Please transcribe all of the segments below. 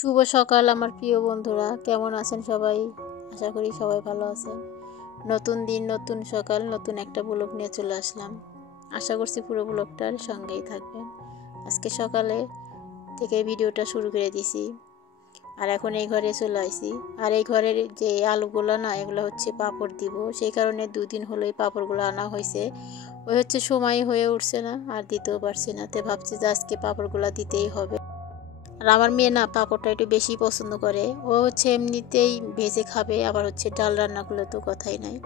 শুভ সকাল আমার প্রিয় বন্ধুরা, কেমন আছেন সবাই? আশা করি সবাই ভালো আছেন। নতুন দিন, নতুন সকাল, নতুন একটা ব্লগ নিয়ে চলে আসলাম। আশা করছি পুরো ব্লগটার সঙ্গেই থাকবেন। আজকে সকালে থেকে ভিডিওটা শুরু করে দিছি, আর এখন এই ঘরে চলে আসি। আর এই ঘরের যে আলুগুলো না, এগুলো হচ্ছে পাঁপড় দিব, সেই কারণে দুদিন হলো এই পাঁপড়গুলো আনা হয়েছে। ওই হচ্ছে সময় হয়ে উঠছে না, আর দিতেও পারছি না, তো ভাবছি যে আজকে পাঁপড়গুলো দিতেই হবে। আর আমার মেয়ে না পাঁপড়টা একটু বেশি পছন্দ করে, ও হচ্ছে এমনিতেই ভেজে খাবে, আবার হচ্ছে ডাল রান্না করলে তো কথাই নাই।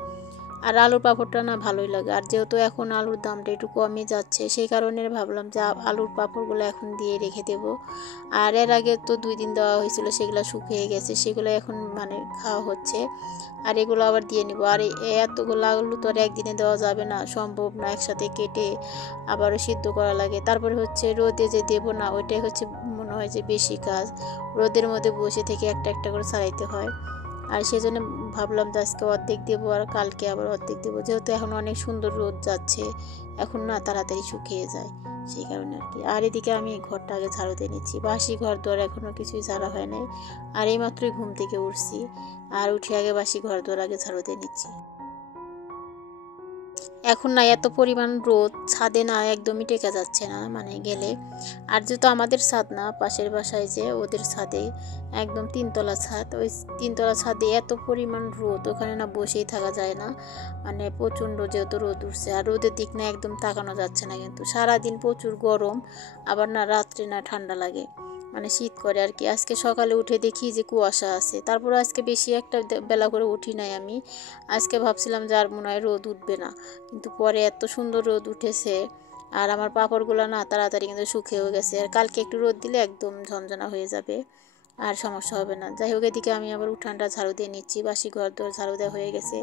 আর আলুর পাঁপড়টা না ভালোই লাগে, আর যেহেতু এখন আলুর দামটা একটু কমই যাচ্ছে, সেই কারণে ভাবলাম যে আলুর পাঁপড়গুলো এখন দিয়ে রেখে দেবো। আর এর আগে তো 2 দিন দেওয়া হয়েছিল, সেগুলো শুকিয়ে গেছে, সেগুলো এখন মানে খাওয়া হচ্ছে। আর এগুলো আবার দিয়ে নিব। আর এতগুলো আলু তো আর একদিনে দেওয়া যাবে না, সম্ভব না, একসাথে কেটে আবারও সিদ্ধ করা লাগে। তারপরে হচ্ছে রোদে যে দেবো না, ওইটাই হচ্ছে মনে হয় যে বেশি কাজ। রোদের মধ্যে বসে থেকে একটা একটা করে ছাড়াইতে হয়। আর সেই জন্য ভাবলাম যে আজকে অর্ধেক দেবো আর কালকে আবার অর্ধেক দেবো, যেহেতু এখন অনেক সুন্দর রোদ যাচ্ছে, এখন না তাড়াতাড়ি শুকিয়ে যায়, সেই কারণে আর কি। আর এদিকে আমি ঘরটা আগে ঝাড়ু দিয়ে নিচ্ছি, বাসি ঘর দোর এখনও কিছুই ঝাড়া হয় নাই। আর এইমাত্রই ঘুম থেকে উঠছি, আর উঠে আগে বাসি ঘর দোর আগে ঝাড়ু দিয়ে নিচ্ছি। এখন না এত পরিমাণ রোদ, ছাদে না একদমই টেকা যাচ্ছে না মানে গেলে। আর যেহেতু আমাদের ছাদ না, পাশের বাসায় যে ওদের ছাদে একদম 3তলা ছাদ, ওই 3তলা ছাদে এত পরিমাণ রোদ, ওখানে না বসেই থাকা যায় না, মানে প্রচণ্ড যেহেতু রোদ উঠছে। আর রোদের দিক না একদম তাকানো যাচ্ছে না, কিন্তু সারাদিন প্রচুর গরম, আবার না রাত্রে না ঠান্ডা লাগে, মানে শীত করে আর কি। আজকে সকালে উঠে দেখি যে কুয়াশা আছে, তারপর আজকে বেশি একটা বেলা করে উঠি নাই আমি। আজকে ভাবছিলাম যে আর মনে হয় রোদ উঠবে না, কিন্তু পরে এত সুন্দর রোদ উঠেছে। আর আমার পাঁপড়গুলো না তাড়াতাড়ি কিন্তু শুকিয়েও গেছে, আর কালকে একটু রোদ দিলে একদম ঝনঝনা হয়ে যাবে, আর সমস্যা হবে না। যাই হোক, এদিকে আমি আবার উঠানটা ঝাড়ু দিয়ে নিচ্ছি, বাসি ঘর দোর ঝাড়ু দেওয়া হয়ে গেছে।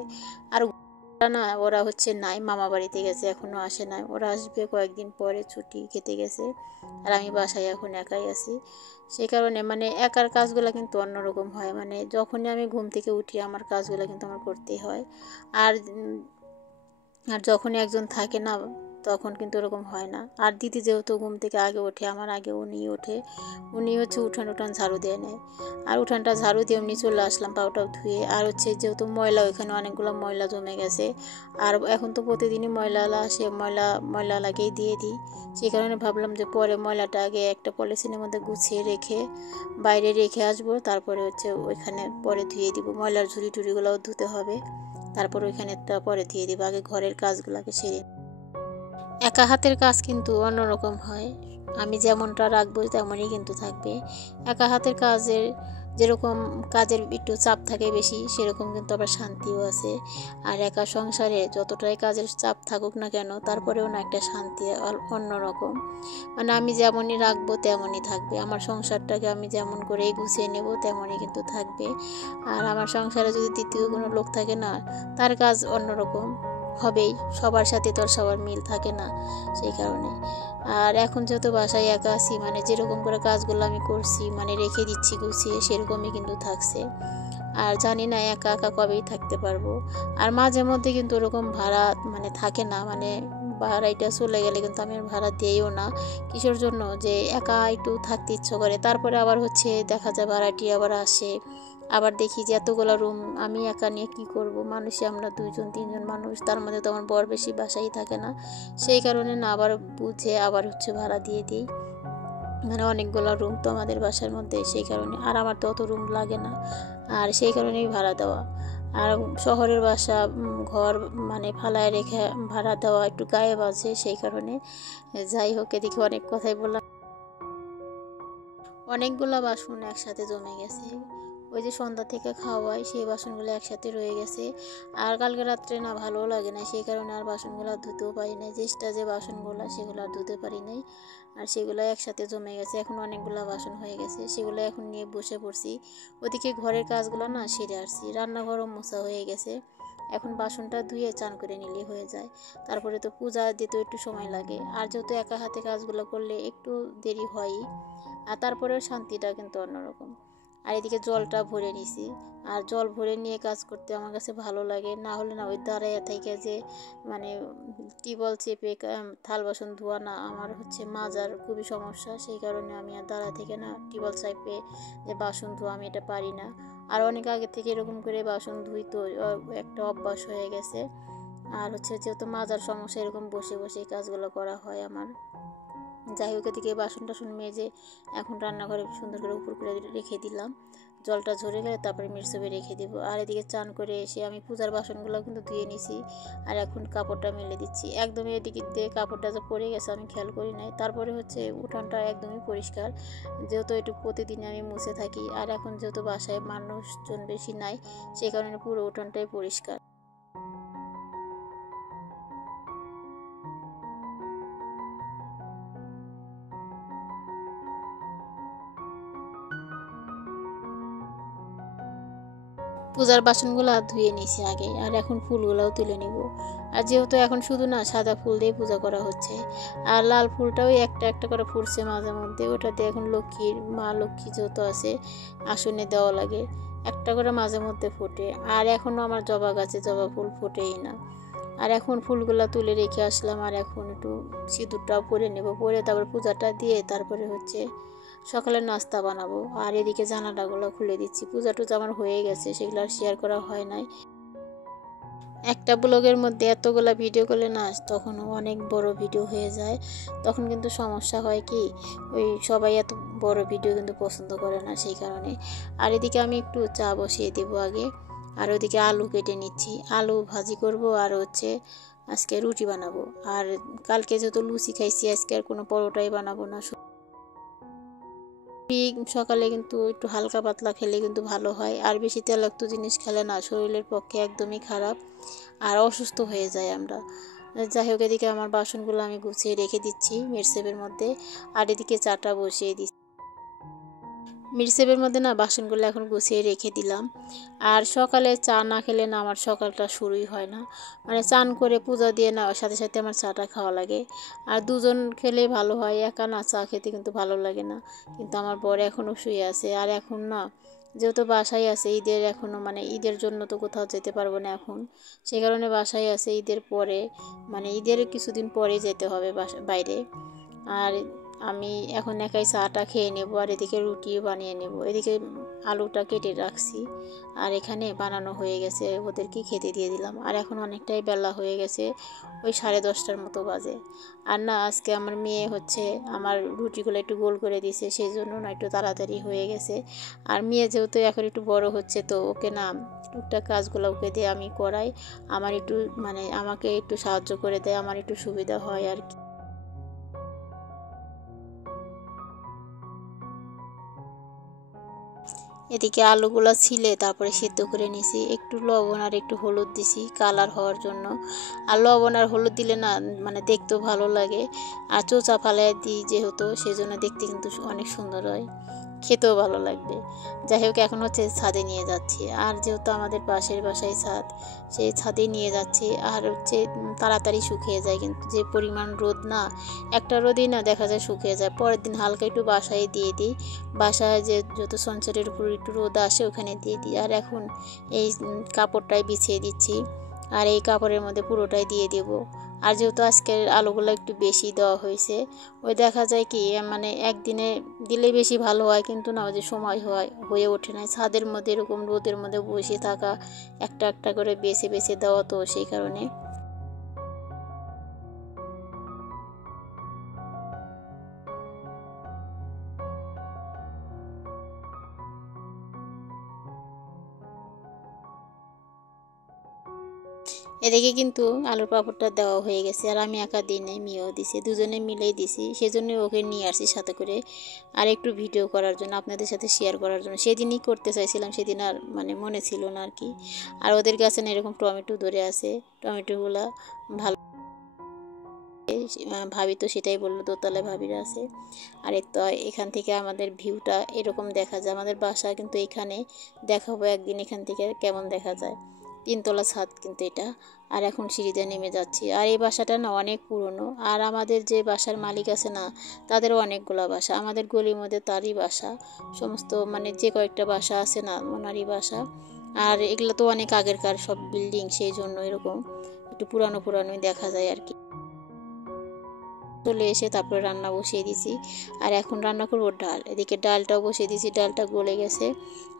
আর না ওরা হচ্ছে নাই, মামা বাড়িতে গেছে, এখনও আসে নাই, ওরা আসবে কয়েকদিন পরে, ছুটি খেতে গেছে। আর আমি বাসায় এখন একাই আছি, সেই কারণে মানে একার কাজগুলো কিন্তু অন্যরকম হয়, মানে যখনই আমি ঘুম থেকে উঠি আমার কাজগুলো কিন্তু আমার করতেই হয়। আর আর যখনই একজন থাকে না, তখন কিন্তু ওরকম হয় না। আর দিদি যেহেতু ঘুম থেকে আগে ওঠে, আমার আগে উনি ওঠে, উনি হচ্ছে উঠান ঝাড়ু দিয়ে নেয়। আর উঠানটা ঝাড়ু দিয়ে এমনি চলে আসলাম পাউটাও ধুয়ে। আর হচ্ছে যেহেতু ময়লা, ওইখানে অনেকগুলো ময়লা জমে গেছে, আর এখন তো প্রতিদিনই ময়লাওয়ালা আসে, ময়লাওয়ালাকেই দিয়ে দিই। সেই কারণে ভাবলাম যে পরে ময়লাটা আগে একটা পলিথিনের মধ্যে গুছিয়ে রেখে বাইরে রেখে আসবো, তারপরে হচ্ছে ওইখানে পরে ধুয়ে দিব। ময়লার ঝুড়ি টুড়িগুলোও ধুতে হবে, তারপর ওইখানেরটা পরে দিয়ে দিব, আগে ঘরের কাজগুলোকে সেরে। একা হাতের কাজ কিন্তু অন্যরকম হয়, আমি যেমনটা রাখবো তেমনই কিন্তু থাকবে। একা হাতের কাজের যেরকম কাজের একটু চাপ থাকে বেশি, সেরকম কিন্তু আবার শান্তিও আছে। আর একা সংসারে যতটাই কাজের চাপ থাকুক না কেন, তারপরেও না একটা শান্তি অন্যরকম, মানে আমি যেমনই রাখবো তেমনই থাকবে। আমার সংসারটাকে আমি যেমন করে গুছিয়ে নেব তেমনই কিন্তু থাকবে। আর আমার সংসারে যদি দ্বিতীয় কোনো লোক থাকে না, তার কাজ অন্যরকম হবেই, সবার সাথে তো আর সবার মিল থাকে না, সেই কারণে। আর এখন যেহেতু বাসায় একা আছি, মানে যেরকম করে কাজগুলো আমি করছি, মানে রেখে দিচ্ছি গুছিয়ে, সেরকমই কিন্তু থাকছে। আর জানি না একা একা কবেই থাকতে পারবো। আর মাঝে মধ্যে কিন্তু ওরকম ভাড়া মানে থাকে না, মানে ভাড়াইটা চলে গেলে কিন্তু আমি আর ভাড়া দিইও না। কিসের জন্য, যে একা একটু থাকতে ইচ্ছে করে। তারপরে আবার হচ্ছে দেখা যায় ভাড়াটি আবার আসে, আবার দেখি যে এতগুলো রুম আমি একা নিয়ে কি করব, মানুষই আমরা 2-3জন মানুষ, তার মধ্যে তো আমার বর বেশি বাসাই থাকে না, সেই কারণে না আবার বুঝে আবার হচ্ছে ভাড়া দিয়ে দিই। মানে অনেকগুলো রুম তো আমাদের বাসার মধ্যে, সেই কারণে। আর আমার তো অত রুম লাগে না, আর সেই কারণেই ভাড়া দেওয়া। আর শহরের বাসা ঘর মানে ফালায় রেখে ভাড়া দেওয়া একটু গায়ে বাজে, সেই কারণে। যাই হোক, এদিকে অনেক কথাই বললাম। অনেকগুলো বাসন একসাথে জমে গেছে, ওই যে সন্ধ্যা থেকে খাওয়াই, সেই বাসনগুলো একসাথে রয়ে গেছে। আর কালকে রাত্রে না ভালোও লাগে না, সেই কারণে আর বাসনগুলো ধুতেও পারি নাই, চেষ্টা যে বাসনগুলো সেগুলো আর ধুতে পারি নাই। আর সেগুলো একসাথে জমে গেছে, এখন অনেকগুলো বাসন হয়ে গেছে, সেগুলো এখন নিয়ে বসে পড়ছি। ওদিকে ঘরের কাজগুলো না সেরে আসছি, রান্নাঘরও মোছা হয়ে গেছে, এখন বাসনটা ধুয়ে চান করে নিলেই হয়ে যায়। তারপরে তো পূজা দিতেও একটু সময় লাগে, আর যেহেতু একা হাতে কাজগুলো করলে একটু দেরি হয়ই, আর তারপরেও শান্তিটা কিন্তু অন্যরকম। আর এদিকে জলটা ভরে নিছি। আর জল ভরে নিয়ে কাজ করতে আমার কাছে ভালো লাগে, না হলে না ওই দাঁড়াইয়া থেকে যে মানে টিউবওয়েল চেপে থাল বাসন ধোয়া না আমার হচ্ছে মাজার খুবই সমস্যা, সেই কারণে আমি আর দাঁড়া থেকে না টিউবওয়েল চেপে যে বাসন ধোয়া আমি এটা পারি না। আর অনেক আগে থেকে এরকম করে বাসন ধুই তো একটা অভ্যাস হয়ে গেছে। আর হচ্ছে যেহেতু মাজার সমস্যা এরকম বসে বসে কাজগুলো করা হয় আমার। যাই হোক, এদিকে বাসন টাসন মেজে এখন রান্নাঘরে সুন্দর করে উপর করে রেখে দিলাম। জলটা ঝরে গেলে তারপরে মিরসবে রেখে দেবো। আর এদিকে চান করে এসে আমি পূজার বাসনগুলো কিন্তু ধুয়ে নিছি। আর এখন কাপড়টা মেলে দিচ্ছি। একদমই এদিকে দিয়ে কাপড়টা যে পড়ে গেছে আমি খেয়াল করি নাই। তারপরে হচ্ছে উঠানটা একদমই পরিষ্কার, যেহেতু একটু প্রতিদিন আমি মুছে থাকি। আর এখন যেহেতু বাসায় মানুষজন বেশি নাই, সেই কারণে পুরো উঠানটাই পরিষ্কার। পূজার বাসনগুলো ধুয়ে নিছি আগে, আর এখন ফুলগুলোও তুলে নিব। আর যেহেতু এখন শুধু না সাদা ফুল দিয়ে পূজা করা হচ্ছে, আর লাল ফুলটাও একটা একটা করে ফুটছে মাঝে মধ্যে, ওটাতে এখন লক্ষ্মীর মা লক্ষ্মী যেহেতু আছে আসনে দেওয়া লাগে, একটা করে মাঝে মধ্যে ফোটে। আর এখনও আমার জবা গাছে জবা ফুল ফোটেই না। আর এখন ফুলগুলো তুলে রেখে আসলাম, আর এখন একটু সিঁদুরটাও পরে নেব, পরে তারপর পূজাটা দিয়ে তারপরে হচ্ছে সকালে নাস্তা বানাবো। আর এদিকে জানালাগুলো খুলে দিচ্ছি। পূজা টুজা আমার হয়ে গেছে, সেগুলো আর শেয়ার করা হয় নাই। একটা ব্লগের মধ্যে এতগুলা ভিডিও করলে না তখন অনেক বড় ভিডিও হয়ে যায়, তখন কিন্তু সমস্যা হয় কি ওই সবাই এত বড় ভিডিও কিন্তু পছন্দ করে না, সেই কারণে। আর এদিকে আমি একটু চা বসিয়ে দেবো আগে। আর ওদিকে আলু কেটে নিচ্ছি, আলু ভাজি করব আর হচ্ছে আজকে রুটি বানাবো। আর কালকে যেহেতু লুচি খাইছি, আজকে আর কোনো পরোটাই বানাবো না। সকালে কিন্তু একটু হালকা পাতলা খেলে কিন্তু ভালো হয়, আর বেশি তেলাক্ত জিনিস খেলে না শরীরের পক্ষে একদমই খারাপ, আর অসুস্থ হয়ে যায় আমরা। যাই হোক, এদিকে আমার বাসনগুলো আমি গুছিয়ে রেখে দিচ্ছি মিরসেপের মধ্যে। আর এদিকে চাটা বসিয়ে দিচ্ছি মিরসেপের মধ্যে না, বাসনগুলো এখন গুছিয়ে রেখে দিলাম। আর সকালে চা না খেলে না আমার সকালটা শুরুই হয় না, মানে চান করে পূজা দিয়ে না সাথে সাথে আমার চাটা খাওয়া লাগে। আর দুজন খেলে ভালো হয়, একা না চা খেতে কিন্তু ভালো লাগে না। কিন্তু আমার বর এখনও শুয়ে আছে। আর এখন না যেহেতু বাসায় আছে, ঈদের এখনও মানে ঈদের জন্য তো কোথাও যেতে পারবো না এখন, সেই কারণে বাসায় আছে। ঈদের পরে মানে ঈদের কিছুদিন পরে যেতে হবে বাইরে। আর আমি এখন একাই চাটা খেয়ে নেব, আর এদিকে রুটিও বানিয়ে নেব। এদিকে আলুটা কেটে রাখছি, আর এখানে বানানো হয়ে গেছে, ওদেরকে খেতে দিয়ে দিলাম। আর এখন অনেকটাই বেলা হয়ে গেছে, ওই 10:30টার মতো বাজে। আর না আজকে আমার মেয়ে হচ্ছে আমার রুটিগুলো একটু গোল করে দিয়েছে, সেই জন্য না একটু তাড়াতাড়ি হয়ে গেছে। আর মেয়ে যেহেতু এখন একটু বড় হচ্ছে, তো ওকে না টুকটাক কাজগুলো ওকে দিয়ে আমি করাই। আমার একটু মানে আমাকে একটু সাহায্য করে দেয়, আমার একটু সুবিধা হয় আর কি। এদিকে আলুগুলো ছিলে তারপরে সিদ্ধ করে নিছি, একটু লবণ আর একটু হলুদ দিছি কালার হওয়ার জন্য। আর লবণ আর হলুদ দিলে না মানে দেখতেও ভালো লাগে, আর চোচা ফালায় দিই যেহেতু, সেজন্য দেখতে কিন্তু অনেক সুন্দর হয়, খেতেও ভালো লাগবে। যাই হোক, এখন হচ্ছে ছাদে নিয়ে যাচ্ছি। আর যেহেতু আমাদের পাশের বাসায় ছাদ, সেই ছাদে নিয়ে যাচ্ছি। আর হচ্ছে তাড়াতাড়ি শুকিয়ে যায়, কিন্তু যে পরিমাণ রোদ না, একটা রোদেই না দেখা যায় শুকিয়ে যায়। পরের দিন হালকা একটু বাসায় দিয়ে দিই, বাসায় যে যত সঞ্চারের উপর একটু রোদ আসে ওখানে দিয়ে দিই। আর এখন এই কাপড়টাই বিছিয়ে দিচ্ছি, আর এই কাপড়ের মধ্যে পুরোটাই দিয়ে দেবো। আর যেহেতু আজকের আলুগুলো একটু বেশি দেওয়া হয়েছে, ওই দেখা যায় কি মানে একদিনে দিলে বেশি ভালো হয়, কিন্তু না ওই যে সময় হয়ে ওঠে না ছাদের মধ্যে এরকম রোদের মধ্যে বসে থাকা, একটা একটা করে বেছে বেছে দেওয়া, তো সেই কারণে। এদিকে কিন্তু আলুর পাঁপড়টা দেওয়া হয়ে গেছে, আর আমি একা দিই নাই, মেয়েও দিছে, দুজনে মিলেই দিছি, সেজন্যই ওকে নিয়ে আসছি সাথে করে। আর একটু ভিডিও করার জন্য, আপনাদের সাথে শেয়ার করার জন্য। সেদিনই করতে চাইছিলাম, সেদিন আর মানে মনে ছিল না আর কি। আর ওদের কাছে না এরকম টমেটো ধরে আছে, টমেটোগুলা ভালো ভাবি তো সেটাই বললো, দোতলায় ভাবিরা আছে। আর তো এখান থেকে আমাদের ভিউটা এরকম দেখা যায়, আমাদের বাসা কিন্তু এখানে। দেখাবো একদিন এখান থেকে কেমন দেখা যায়। তিনতলা ছাদ কিন্তু এটা। আর এখন সিঁড়িতে নেমে যাচ্ছি। আর এই বাসাটা না অনেক পুরনো। আর আমাদের যে বাসার মালিক আছে না, তাদেরও অনেকগুলো বাসা। আমাদের গলির মধ্যে তারই বাসা। সমস্ত মানে যে কয়েকটা বাসা আছে না, ওনারই বাসা। আর এগুলো তো অনেক আগেরকার সব বিল্ডিং, সেই জন্য এরকম একটু পুরানো পুরানোই দেখা যায় আর কি। চলে এসে তারপরে রান্না বসিয়ে দিয়েছি। আর এখন রান্না করবো ডাল। এদিকে ডালটাও বসিয়ে দিয়েছি, ডালটা গলে গেছে।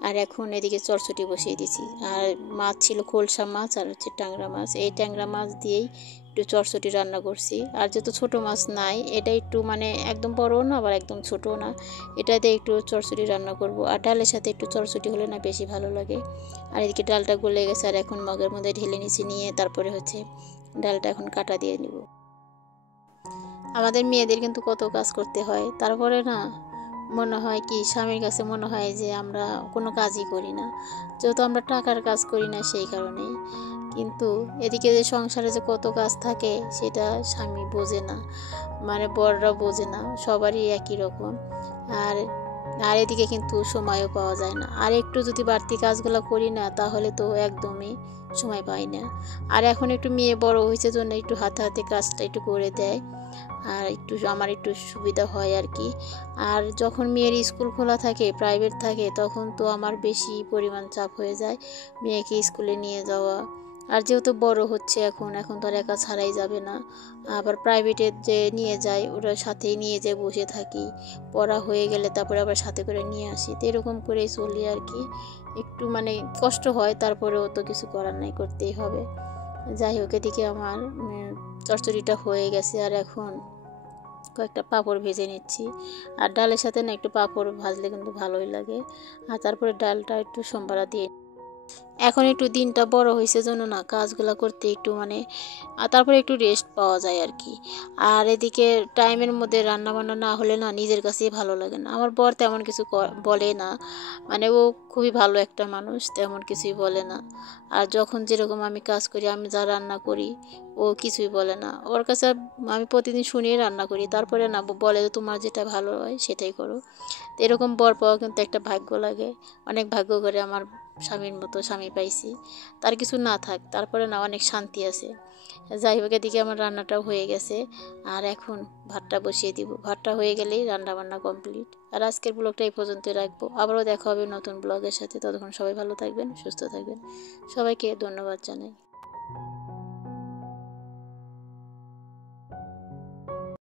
আর এখন এদিকে চটচটি বসিয়ে দিয়েছি। আর মাছ ছিল খোলসা মাছ আর হচ্ছে ট্যাংরা মাছ। এই ট্যাংরা মাছ দিয়েই একটু চটচটি রান্না করছি। আর যেহেতু ছোটো মাছ নাই, এটা একটু মানে একদম বড়ও না আবার একদম ছোটও না, এটা দিয়ে একটু চটচটি রান্না করব। আর ডালের সাথে একটু চটচটি হলে না বেশি ভালো লাগে। আর এদিকে ডালটা গলে গেছে। আর এখন মগের মধ্যে ঢেলে নিচে নিয়ে তারপরে হচ্ছে ডালটা এখন কাটা দিয়ে নিব। আমাদের মেয়েদের কিন্তু কত কাজ করতে হয়, তারপরে না মনে হয় কি স্বামীর কাছে মনে হয় যে আমরা কোনো কাজই করি না, যেহেতু আমরা টাকার কাজ করি না সেই কারণে। কিন্তু এদিকে যে সংসারে যে কত কাজ থাকে সেটা স্বামী বোঝে না, মানে বড়রা বোঝে না, সবারই একই রকম। আর আর এদিকে কিন্তু সময়ও পাওয়া যায় না। আর একটু যদি বাড়তি কাজগুলো করি না তাহলে তো একদমই সময় পাই না। আর এখন একটু মেয়ে বড় হয়েছে জন্য একটু হাতে হাতে কাজটা একটু করে দেয়। আর একটু আমার একটু সুবিধা হয় আর কি। আর যখন মেয়ের স্কুল খোলা থাকে, প্রাইভেট থাকে, তখন তো আমার বেশি পরিমাণ চাপ হয়ে যায় মেয়েকে স্কুলে নিয়ে যাওয়া। আর যেহেতু বড় হচ্ছে এখন, এখন তো আর একা ছাড়াই যাবে না। আবার প্রাইভেটে যে নিয়ে যায় ওরা সাথেই নিয়ে যেয়ে বসে থাকি, পড়া হয়ে গেলে তারপরে আবার সাথে করে নিয়ে আসি, তো এরকম করেই চলি আর কি। একটু মানে কষ্ট হয়, তারপরেও তো কিছু করার নাই, করতেই হবে। যাই হোক, এদিকে আমার চচ্চড়িটা হয়ে গেছে। আর এখন কয়েকটা পাঁপড় ভেজে নিচ্ছি। আর ডালের সাথে না একটু পাঁপড় ভাজলে কিন্তু ভালোই লাগে। আর তারপরে ডালটা একটু সম্বারা দিয়ে এখন একটু দিনটা বড় হয়েছে জন্য না কাজগুলো করতে একটু মানে তারপরে একটু রেস্ট পাওয়া যায় আর কি। আর এদিকে টাইমের মধ্যে রান্না বান্না না হলে না নিজের কাছেই ভালো লাগে না। আমার বর তেমন কিছু বলে না, মানে ও খুবই ভালো একটা মানুষ, তেমন কিছুই বলে না। আর যখন যেরকম আমি কাজ করি, আমি যা রান্না করি, ও কিছুই বলে না। ওর কাছে আমি প্রতিদিন শুনিয়ে রান্না করি, তারপরে না বলে যে তোমার যেটা ভালো হয় সেটাই করো। তো এরকম বর পাওয়া কিন্তু একটা ভাগ্য লাগে। অনেক ভাগ্য করে আমার স্বামীর মতো স্বামী পাইছি। তার কিছু না থাক, তারপরে না অনেক শান্তি আছে। যাই হোক, এদিকে আমার রান্নাটাও হয়ে গেছে। আর এখন ভাতটা বসিয়ে দিব। ভাতটা হয়ে গেলেই রান্না বান্না কমপ্লিট। আর আজকের ব্লগটা এই পর্যন্তই রাখবো। আবারও দেখা হবে নতুন ব্লগের সাথে। ততক্ষণ সবাই ভালো থাকবেন, সুস্থ থাকবেন। সবাইকে ধন্যবাদ জানাই।